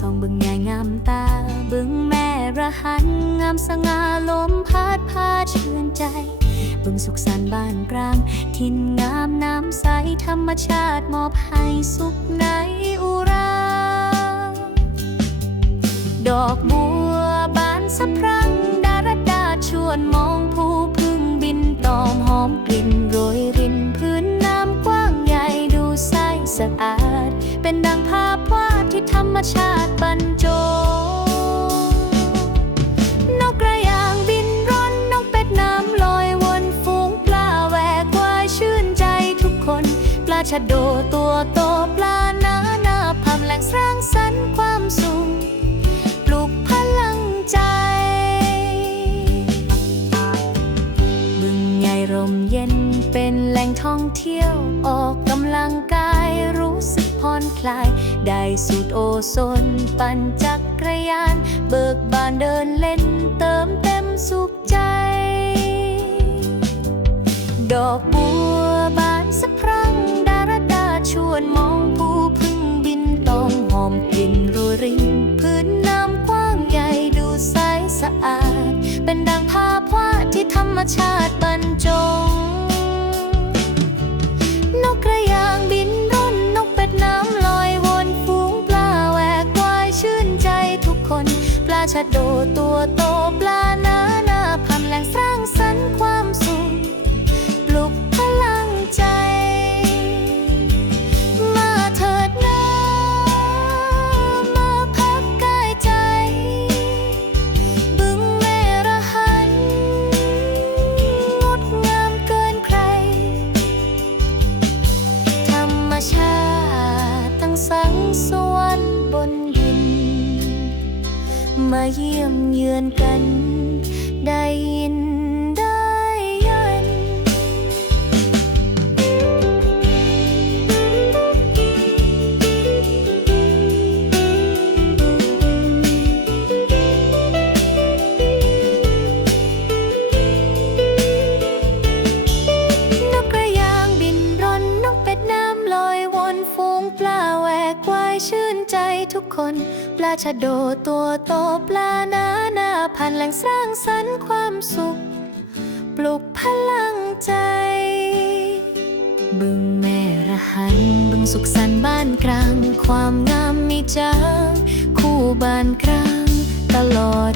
ส่องเบึงใหญ่งามตาเบึงแม่ระหัน งามสง่าลมพัดพาชื่นใจเบึงสุขสันต์บ้านกลาง ทินงามน้ำใส ธรรมชาติมอบให้สุขในอุรา ดอกบัวบานสะพรั่งดารดาชวนมองผู้พึ่งบิน ชาติบรรจนกกระยางบินร่อนนกเป็ดน้ำลอยวนฝูงปลาแหวกว่ายชื่นใจทุกคน ปลาชะโดตัวโตปลาหนาหนาพำแหล่งสร้างสรรค์ความสุขปลุกพลังใจ บึงใหญ่ร่มเย็นเป็นแหล่งท่องเที่ยวออกกำลังกาย ผ่อนคลาย ได้สูดโอโซน ปั่นจักรยาน เบิกบานเดินเล่น เติมเต็มสุขใจ ดอกบัวบานสะพรั่งดารดาชวนมองผู้พึ่งบินตองหอมกลิ่นโรยรินพื้นน้ำกว้างใหญ่ดูใสสะอาด เป็นดังภาพวาดที่ธรรมชาติบรรจง คนปลาชะโดตัวโตปลาหนาหน้าพำแหล่งสร้างสรรค์ความสุขปลุกพลังใจ มาเถิดนะมาพักกายใจ บึงแม่ระหันงดงามเกินใคร ธรรมชาติตั้งสังสวรรค์บน มาเยี่ยมเยือนกันได้ยิน ทุกคน ปลาชะโดตัวโตปลาหนาหน้าพันแหล่งสร้างสรรค์ความสุข ปลุกพลังใจ บึงแม่ระหัน บึงสุขสันต์บ้านกลาง ความงามมีจาง คู่บ้านกลาง ตลอด